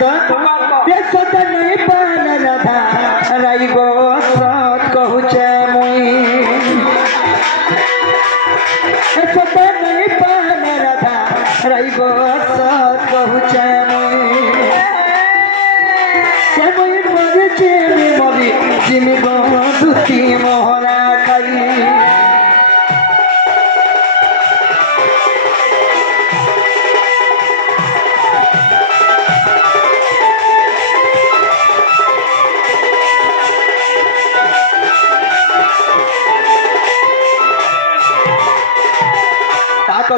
सत नहीं पान राधा राइब सत कहूचे मुई सत नहीं पान राधा राइब सत कहूचे मुई मरी चिमी मरी जिमी दुती मोहरा खाई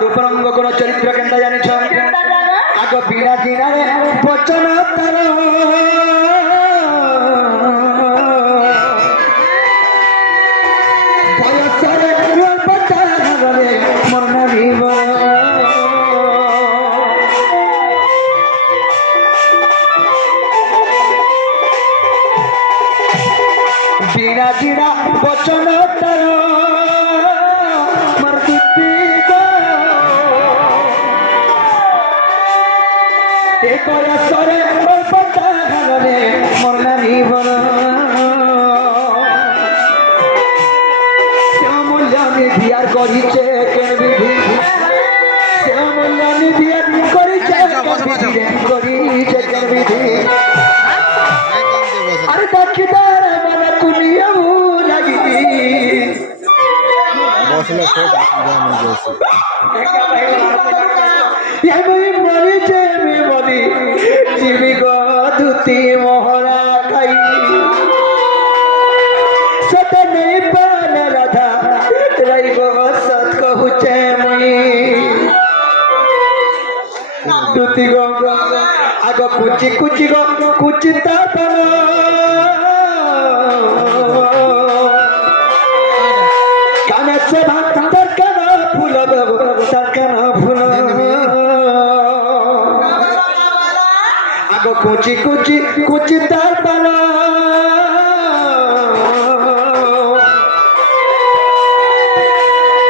रूपरंग गुण चरित्र केन्ता जानिछ आग बीणा जीनारे वचन तार बयसरे पचारे मन भीव बीणा जीना वचन तार सरे पचारे मरना भीवन श्यामूल्य निधियार करिछे केन विधि श्यामूल्य निधियार करिछे केन विधि अरे दक्षिदार मन कुलियऊ लागिति बसले फेट जाम जैसी ये मरी जे में मरी जिमी गो दुती मोहरा खाई सत नहीं पान राधा राइब सत कहूचे मुई दुती गो आग कुची कुची गो कुचिता पान काने से भात तरकाना फूल तरकाना फूल कुची कुची कुची तार पाना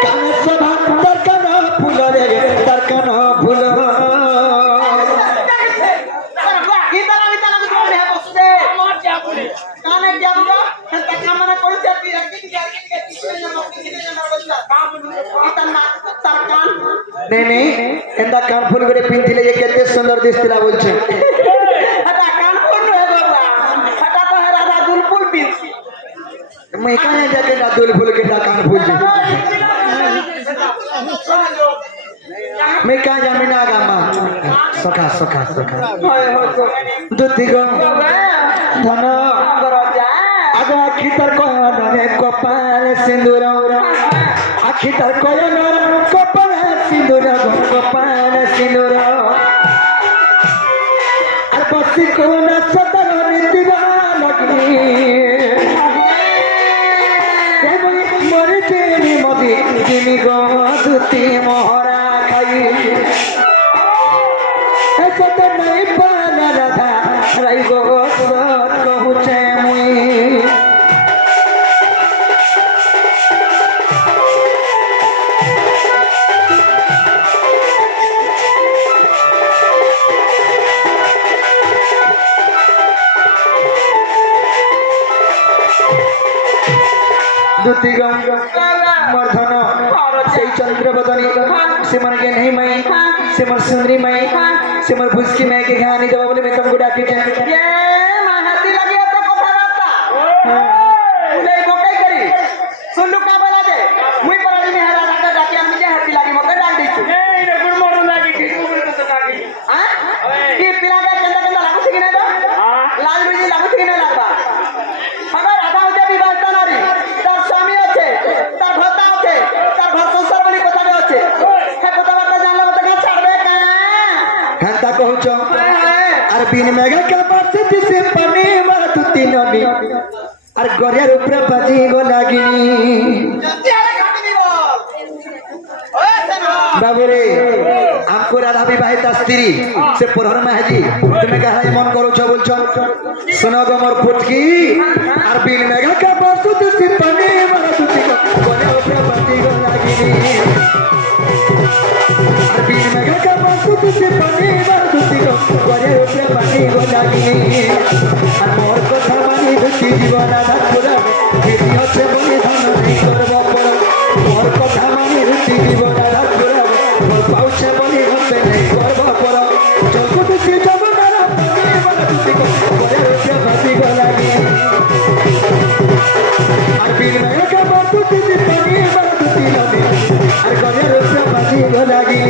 काने से भात तरकाना फूल रे तरकाना फूल नहीं नहीं एंदा कान फूल गरे पिंथिले ये केते सुंदर दिसतिला बोलछे मैं कहाँ जाके ना दुल फूल के कान फूल मैं कहाँ जा मिना गामा सखा सखा सखा दुती गो धन आगो आखी तर कोयन रे कपाल सिंदूर आखी तर कोयन कपाल सिंदूर कपाल सिंदूर और बसी को न सतर रीतिवा लगनी जिमी गो दुती मोहरा खाई सत नहीं पान राधा राइब सत कहूचे मुई दुती गो मर्धन से चंद्र बदनी से मन के नहीं मई से मन सुंदरी मई से मन भुसकी मैं के कहानी जब बोले मैं तुमको डाकी ये महाती लगी तो कोठा रास्ता नहीं बोके करी सुन लुका बोला दे मुई परानी में हरा राता डाकी हम मुझे हाथी लगी मके डाल दी तू ए रे गुड मॉर्निंग लागी की गुड तो डाकी हां की पिला का कंदा कंदा लागू थी ना तो हां लाल बिजी लागू थी ना लागबा अगर राधा होते विवाहता नारी तार स्वामी আছে तार भता আছে तार घर संसार वाली কথা আছে हे কথা বার্তা জানলে মত কা ছাড়বে কা হেনতা কহুছ আর বিন মেঘা কা বর্ষিত से पानी मार दुती नबी আর গরিয়ার উপরে বাজি গো লাগিনি জলদি আরে ঘাটি বল ওই সেনা बाबू रे हमको राधा विवाहिता स्त्री से पुरहर महाजी तुम्हें कहा मन करो छो बोल छो सुनो गो मोर फुटकी और बिन मेघा का बरसुत से पानी मारा तुती को कोने ऊपर बत्ती गो लागिनी और बिन मेघा का बरसुत से पानी मारा तुती को कोने ऊपर পানি লাগি আর মোর কথা মানি দুটি জীবন আধার পুরা বেশি হচ্ছে বলে ধন নেই করব পর মোর কথা মানি দুটি জীবন আধার পুরা মোর পাউছে বলে হতে নেই করব পর জগৎ জমনার দুটি করে রূপে ভাতি লাগি আর বিনয় কে দুটি পানি দুটি লাগি আর করে রূপে ভাতি লাগি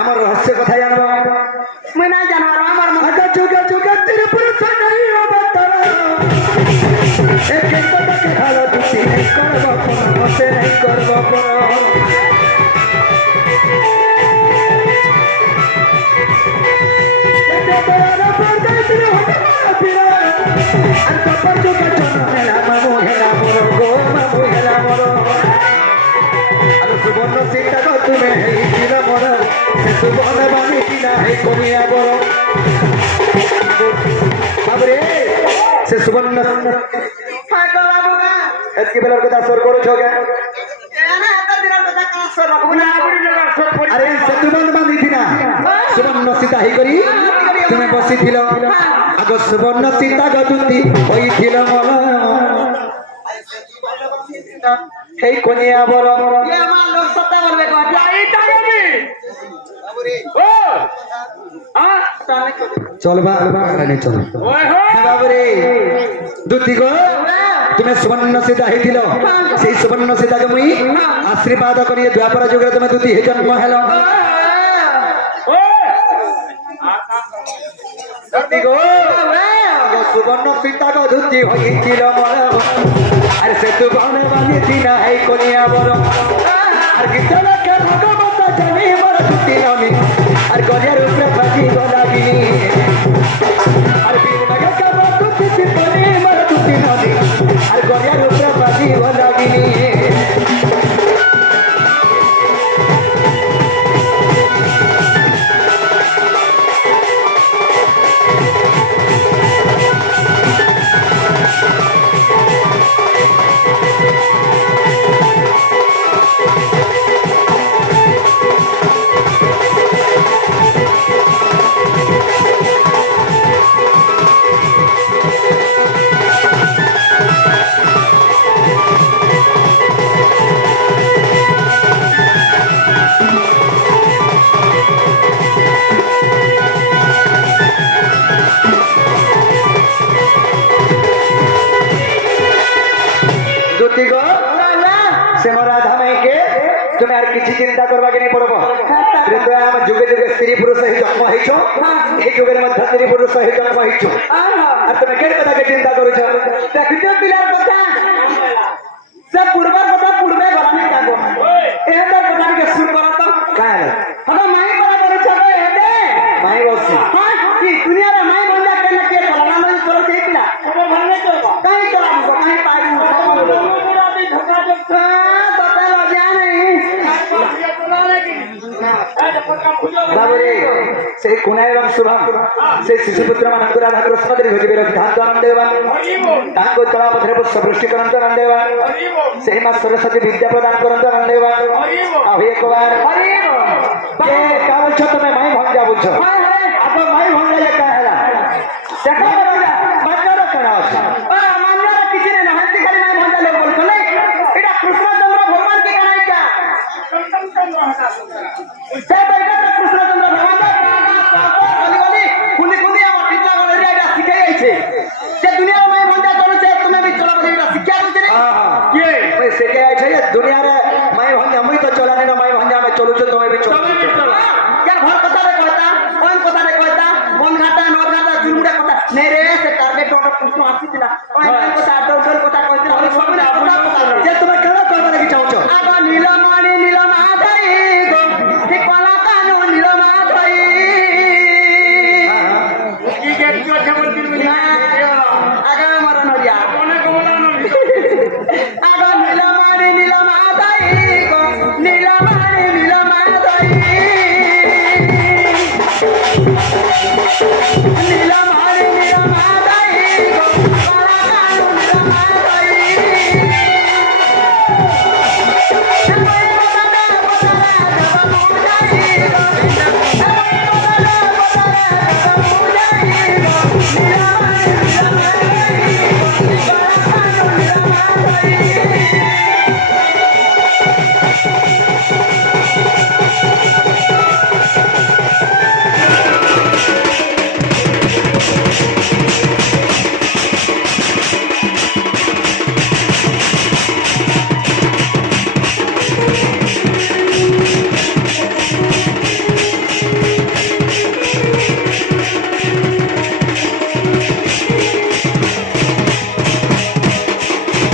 আমার রহস্য কথা জানবো मैं ना जाना আমার আচ্ছা চোখে চোখে তেরে পুরুষ নাই অবতার এক এক কথাকে ভালো দুটি নেই করব কোনো হতে নেই করব কোনো আর কপার চোখে চন্দ্র হেলা মামু হেলা মরো গো মামু হেলা মরো আর সুবর্ণ চিন্তা কর তুমি হেই মর সে সুবর্ণ বাণী কিনা হে কমিয়া বড় বাবরে সে সুবর্ণ ফাগো বাবু কা এতকি বেলার কথা সর করছো কে এনা এত দিনের কথা কাজ সব বাবু না আরে সে সুবর্ণ বাণী কিনা সুবর্ণ সীতা হি করি তুমি বসিছিল আগ সুবর্ণ সীতা গতুতি হইছিল মল হেই কনিয়া বড় ये मान लोग सत्ता बोलबे को आई टाइम बाबूरे ओ हां ताने को চল বাড়ি চল ओए हो বাবরে দুতি গো তুমি সুবর্ণ সীতা হইছিল সেই সুবর্ণ সীতাকে মুই আশীর্বাদ করি দ্বাপর যুগে তুমি দুতি হে জন্ম হেল ओ দুতি গো সুবর্ণ সীতা গো দুতি হইছিল মল আর সে তু বানে বানি দিনা এই কনিয়া বড় আর গীতলকে ভগবত জানি বড় দুতি নামি আর গরিয়ার উপরে ফাঁকি লাগি আর বীর মগে কব দুতি পানি বড় দুতি নামি আর গরিয়ার উপরে ফাঁকি লাগি দুতি গো সে রাধা মাইকে তুমি আর কিছু চিন্তা করবা কি পড়ব আমার যুগে যুগে স্ত্রী পুরুষ হি জন্ম হইছ এই যুগের মধ্যে স্ত্রী পুরুষ হি জন্ম হইছ আর তুমি কেন কথাকে চিন্তা করছ देखते पिलार কথা সে পূর্বার কথা পূর্বে গরানি কাগো এহেদার কথা কে শুন করা তো কায় હવે માઈ બરાબર છે તો હેડે মাই বলছি હા કી દુનિયારે માઈ બંધા કેને કે કલના નઈ કરો છે પીલા હવે ભરને તો કાઈ કરામ તો કાઈ પાઈ મુરાદી ધકા જો બતા લજા નહીં বাবরে সেই কোনায় এবং শুভম সেই শিশুপুত্র ମାନଙ୍କୁ রাধা কৃষ্ণ ধରି ভজিবে রক্ষান্ত দেবা ତାଙ୍କ ତଳା ପଥରେ ପୁଷ୍ପ ବୃଷ୍ଟି କରନ୍ତୁ ଦେବା ସେହି ମା ସରସ୍ୱତୀ ବିଦ୍ୟା ପ୍ରଦାନ କରନ୍ତୁ ଦେବା ଆଉ ଏକ ବାର କା ବୁଝ ତମେ ମାଇ ଭଞ୍ଜା ବୁଝ ଆଗ ମାଇ ଭଞ୍ଜା ଲେଖା ହେଲା ଦେଖ ମାନ୍ୟର କଣ ଅଛି ମାନ୍ୟର କିଛି ନାହିଁ ହନ୍ତି ଖାଲି ମାଇ ଭଞ୍ଜା ଲୋକ ବୋଲଛଲେ ଏଟା କୃଷ୍ଣଚନ୍ଦ୍ର ଭଗବାନ କେ କାଣାଇଟା ସେ ବୈଠକ କୃଷ୍ଣଚନ୍ଦ୍ର ଭଗବାନ କୁନି କୁନି আমার ঠিকলা গলে এটা শিখাই আইছে যে দুনিয়ার মাই ভঞ্জা চলছে তুমি বি চলা বলে এটা শিক্ষা দউছে রে কে শিখাই আইছে দুনিয়ার